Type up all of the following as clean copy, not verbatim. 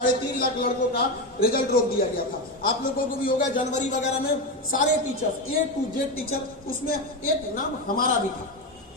3.5 लाख लड़कों का रिजल्ट रोक दिया गया था। आप लोगों को भी होगा, जनवरी वगैरह में सारे teachers A to Z teacher, उसमें एक नाम हमारा भी था,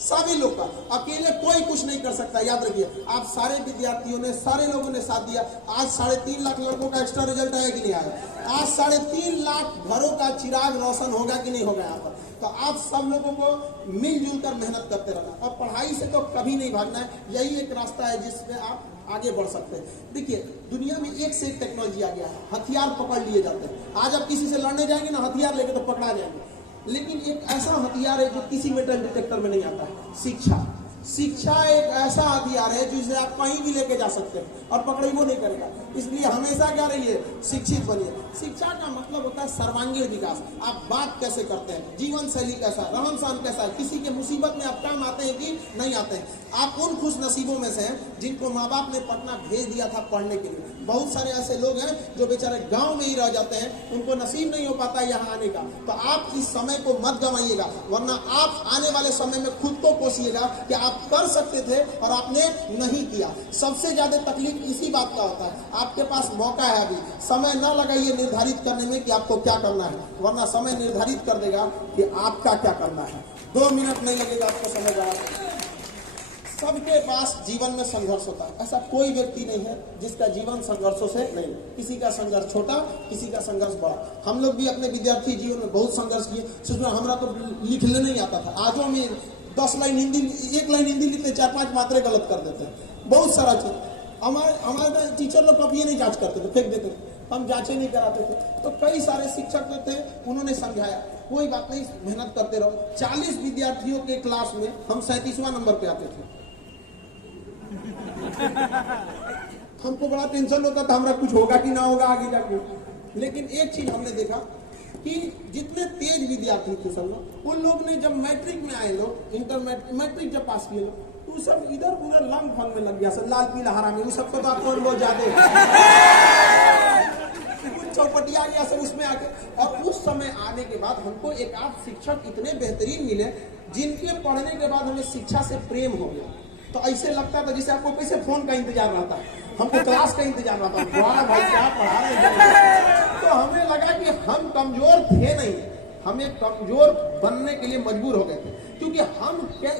सभी लोग का, अकेले कोई कुछ नहीं कर सकता। याद रखिए, आप सारे विद्यार्थियों ने, सारे लोगों ने साथ दिया। आज 3.5 लाख लड़कों का एक्स्ट्रा रिजल्ट आया कि नहीं आया? आज 3.5 लाख घरों का चिराग रोशन होगा कि नहीं होगा यहाँ पर? तो आप सब लोगों को मिलजुल कर मेहनत करते रहना, और पढ़ाई से तो कभी नहीं भागना है। यही एक रास्ता है जिसमें आप आगे बढ़ सकते हैं। देखिए, दुनिया में एक से एक टेक्नोलॉजी आ गया है, हथियार पकड़ लिए जाते हैं। आज आप किसी से लड़ने जाएंगे ना, हथियार लेके तो पकड़ा जाएंगे, लेकिन एक ऐसा हथियार है जो किसी मेटल डिटेक्टर में नहीं आता है, शिक्षा। शिक्षा एक ऐसा हथियार है जिसे आप कहीं भी लेके जा सकते हैं और पकड़े वो नहीं करेगा। इसलिए हमेशा क्या रहिए, शिक्षित बनिए। शिक्षा का मतलब होता है सर्वांगीण विकास। आप बात कैसे करते हैं, जीवन शैली कैसा है, रहन सहन कैसा है, किसी के मुसीबत में आप काम आते हैं कि नहीं आते हैं। आप उन खुश नसीबों में से हैं जिनको माँ बाप ने पटना भेज दिया था पढ़ने के लिए। बहुत सारे ऐसे लोग हैं जो बेचारे गांव में ही रह जाते हैं, उनको नसीब नहीं हो पाता यहाँ आने का। तो आप इस समय को मत गंवाइएगा, वरना आप आने वाले समय में खुद को कोसिएगा कि आप कर सकते थे और आपने नहीं किया। सबसे ज्यादा तकलीफ इसी बात का होता है। आपके पास मौका है, अभी समय न लगाइए निर्धारित करने में कि आपको क्या करना है, वरना समय निर्धारित कर देगा कि आपका क्या करना है। 2 मिनट नहीं लगेगा आपको समय लगाने। सबके पास जीवन में संघर्ष होता है, ऐसा कोई व्यक्ति नहीं है जिसका जीवन संघर्षों से नहीं। किसी का संघर्ष छोटा, किसी का संघर्ष बड़ा। हम लोग भी अपने विद्यार्थी जीवन में बहुत संघर्ष किए। सोचना हमारा तो लिखने नहीं आता था, आजो में 10 लाइन हिंदी, 1 लाइन हिंदी लिखते 4-5 मात्रे गलत कर देते हैं, बहुत सारा चीज। हमारे टीचर लोग कभी नहीं जांच करते थे, फेंक देते थे, हम जांचें नहीं कराते थे। तो कई सारे शिक्षक जो थे उन्होंने समझाया, कोई बात नहीं, मेहनत करते रहो। 40 विद्यार्थियों के क्लास में हम 37वां नंबर पे आते थे। हमको बड़ा टेंशन होता था, हमारा कुछ होगा कि ना होगा आगे जाके। लेकिन एक चीज हमने देखा कि जितने तेज विद्यार्थी थे सब लोग, उन लोग ने जब मैट्रिक में आए लोग, मैट्रिक जब पास किए लोग, तो सब इधर उधर लंग फंग में लग गया, सब लाल पीला हरा में। वो सबको तो आपको बहुत ज्यादा कुछ चौपटिया गया सब उसमें आके। और उस समय आने के बाद हमको एक आध शिक्षक इतने बेहतरीन मिले जिनके पढ़ने के बाद हमें शिक्षा से प्रेम हो गया। तो ऐसे लगता था जैसे आपको कैसे फोन का इंतजार रहता है, हमको क्लास का इंतजार रहता है, वाह भाई क्या पढ़ा रहे। तो हमें लगा कि हम कमजोर थे नहीं, हमें कमजोर बनने के लिए मजबूर हो गए थे, क्योंकि हम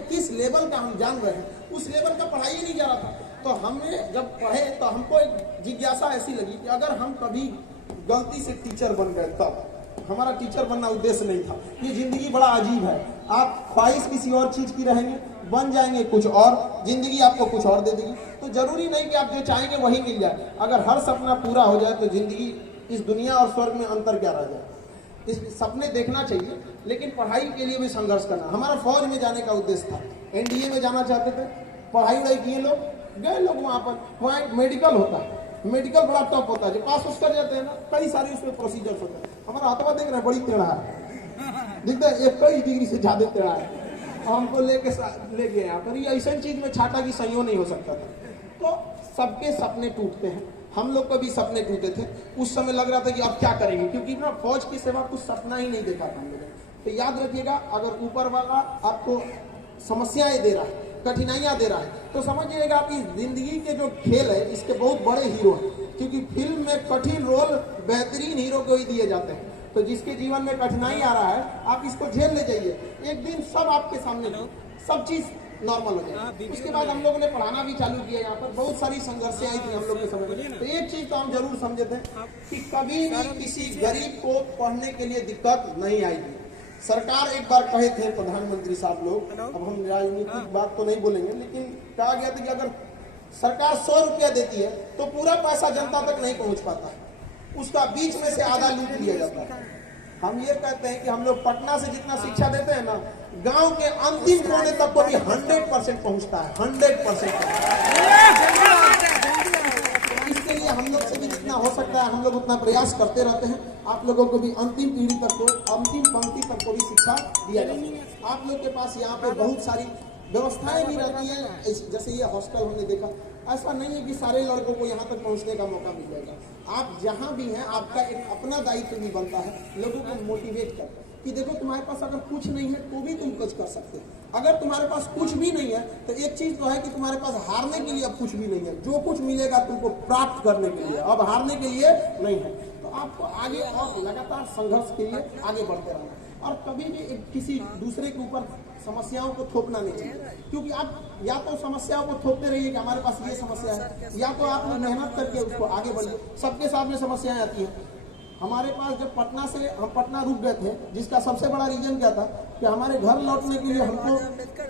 किस लेवल का हम जान रहे हैं, उस लेवल का पढ़ाई नहीं जा रहा था। तो हमने जब पढ़े तो हमको एक जिज्ञासा ऐसी लगी कि अगर हम कभी गलती से टीचर बन गए, तब हमारा टीचर बनना उद्देश्य नहीं था। ये जिंदगी बड़ा अजीब है, आप ख्वाहिश किसी और चीज की रहेंगे, बन जाएंगे कुछ और, जिंदगी आपको कुछ और दे देगी। तो जरूरी नहीं कि आप जो चाहेंगे वही मिल जाए। अगर हर सपना पूरा हो जाए तो जिंदगी, इस दुनिया और स्वर्ग में अंतर क्या रह जाए। इस सपने देखना चाहिए, लेकिन पढ़ाई के लिए भी संघर्ष करना। हमारा फौज में जाने का उद्देश्य था, एनडीए में जाना चाहते थे, पढ़ाई वढ़ाई किए लोग, गए लोग वहां पर। वहाँ मेडिकल होता है, मेडिकल बड़ा टॉप होता है, जो पास उस कर जाते हैं ना, कई सारे उसमें प्रोसीजर्स होते हैं। हमारा हाथवा देख रहे हैं, बड़ी टेढ़ा है, दिखता है 21 डिग्री से ज्यादा टेढ़ा है। हमको ले गए यहाँ पर, ये ऐसा चीज में छाटा की संयोग नहीं हो सकता था। तो सबके सपने टूटते हैं, हम लोग को भी सपने टूटे थे। उस समय लग रहा था कि अब क्या करेंगे, क्योंकि ना फौज के सिवा कुछ सपना ही नहीं देखा था हम लोगों ने। तो याद रखिएगा, अगर ऊपर वाला आपको समस्याएं दे रहा है, कठिनाइयां दे रहा है, तो समझिएगा कि जिंदगी के जो खेल है इसके बहुत बड़े हीरो हैं, क्योंकि फिल्म में कठिन रोल बेहतरीन हीरो को ही दिए जाते हैं। तो जिसके जीवन में कठिनाई आ रहा है, आप इसको झेल ले जाइए, एक दिन सब आपके सामने सब चीज नॉर्मल हो जाए। उसके बाद हम लोगों ने पढ़ाना भी चालू किया। यहाँ पर बहुत सारी संघर्षें आई थी हम लोग के समय में। तो एक चीज तो हम जरूर समझे थे कि कभी भी किसी गरीब को पढ़ने के लिए दिक्कत नहीं आएगी। सरकार एक बार कहे थे प्रधानमंत्री साहब लोग, अब हम राजनीतिक बात तो नहीं बोलेंगे, लेकिन कहा गया था कि अगर सरकार 100 रुपया देती है तो पूरा पैसा जनता तक नहीं पहुंच पाता, उसका बीच में से आधा लूट लिया जाता है। हम ये कहते हैं कि हम लोग पटना से जितना शिक्षा देते हैं ना, गांव के अंतिम कोने तक को भी 100% पहुंचता है, 100%। इसके लिए हम लोग से भी जितना हो सकता है हम लोग उतना प्रयास करते रहते हैं। आप लोगों को भी अंतिम पीढ़ी तक को, अंतिम पंक्ति तक को भी शिक्षा दिया जाता है। आप लोग के पास यहाँ पे बहुत सारी व्यवस्थाएं भी रहती हैं, जैसे ये हॉस्टल हमने देखा। ऐसा नहीं है कि सारे लड़कों को यहाँ तक पहुँचने का मौका मिल जाएगा। आप जहाँ भी हैं, आपका एक अपना दायित्व भी बनता है लोगों को मोटिवेट करना। कि देखो तुम्हारे पास अगर कुछ नहीं है तो भी तुम कुछ कर सकते हो। अगर तुम्हारे पास कुछ भी नहीं है तो एक चीज तो है कि तुम्हारे पास हारने के लिए अब कुछ भी नहीं है। जो कुछ मिलेगा तुमको प्राप्त करने के लिए, अब हारने के लिए नहीं है। तो आपको आगे और लगातार संघर्ष के लिए आगे बढ़ते रहना है और कभी भी किसी दूसरे के ऊपर समस्याओं को थोपना नहीं चाहिए, क्योंकि आप या तो समस्याओं को थोपते रहिए कि हमारे पास ये समस्या है, या तो आप मेहनत करके उसको आगे बढ़िए। सबके सामने समस्याएं आती हैं। हमारे पास जब पटना से हम पटना रुक गए थे, जिसका सबसे बड़ा रीजन क्या था कि हमारे घर लौटने के लिए हमको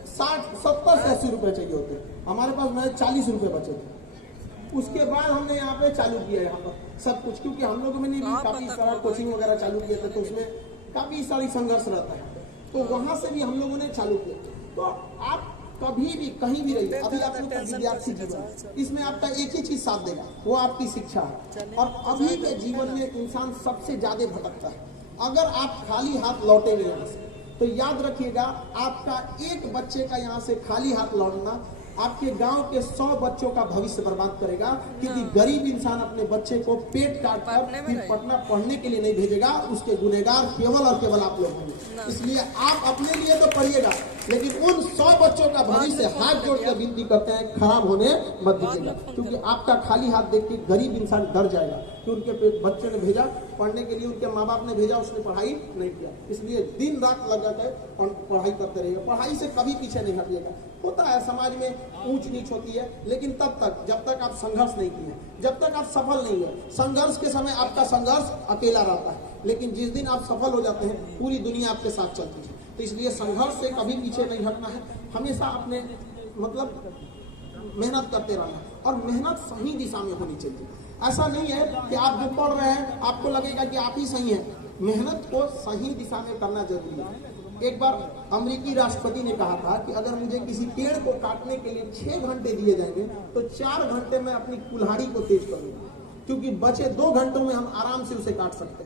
60-70 से 80 रुपए चाहिए होते, हमारे पास मैं 40 रुपए बचे थे। उसके बाद हमने यहाँ पे चालू किया यहाँ पर सब कुछ, क्योंकि हम लोगों ने भी काफी सारा कोचिंग वगैरह चालू किए थे, तो उसमें काफी सारी संघर्ष रहता है, तो वहां से भी हम लोगों ने चालू किया। तो आप कभी भी कहीं भी रहिए, अभी आप लोग का विद्यार्थी जीवन, इसमें आपका एक ही चीज साथ देगा, वो आपकी शिक्षा है। और अभी के जीवन में इंसान सबसे ज्यादा भटकता है। अगर आप खाली हाथ लौटेंगे यहाँ से, तो याद रखिएगा आपका एक बच्चे का यहाँ से खाली हाथ लौटना आपके गांव के 100 बच्चों का भविष्य बर्बाद करेगा, क्योंकि गरीब इंसान अपने बच्चे को पेट काट कर फिर पटना पढ़ने के लिए नहीं भेजेगा। उसके गुनहगार केवल और केवल आप लोग होंगे। इसलिए आप अपने लिए तो पढ़िएगा, लेकिन उन 100 बच्चों का भविष्य हाथ जोड़ के विनती करते हैं खराब होने मत दीजिएगा, क्योंकि आपका खाली हाथ देख के गरीब इंसान डर जाएगा कि उनके बच्चे ने भेजा पढ़ने के लिए, उनके माँ बाप ने भेजा, उसने पढ़ाई नहीं किया। इसलिए दिन रात लगा कर पढ़ाई करते रहिएगा, पढ़ाई से कभी पीछे नहीं हटिएगा। होता है समाज में ऊंच नीच होती है, लेकिन तब तक जब तक आप संघर्ष नहीं किए, जब तक आप सफल नहीं है। संघर्ष के समय आपका संघर्ष अकेला रहता है, लेकिन जिस दिन आप सफल हो जाते हैं पूरी दुनिया आपके साथ चलती है। तो इसलिए संघर्ष से कभी पीछे नहीं हटना है, हमेशा अपने मतलब मेहनत करते रहना, और मेहनत सही दिशा में होनी चाहिए। ऐसा नहीं है कि आप जो पढ़ रहे हैं आपको लगेगा कि आप ही सही हैं। मेहनत को सही दिशा में करना जरूरी है। एक बार अमेरिकी राष्ट्रपति ने कहा था कि अगर मुझे किसी पेड़ को काटने के लिए 6 घंटे दिए जाएंगे तो 4 घंटे में अपनी कुल्हाड़ी को तेज करूंगा, क्योंकि बचे 2 घंटों में हम आराम से उसे काट सकते हैं।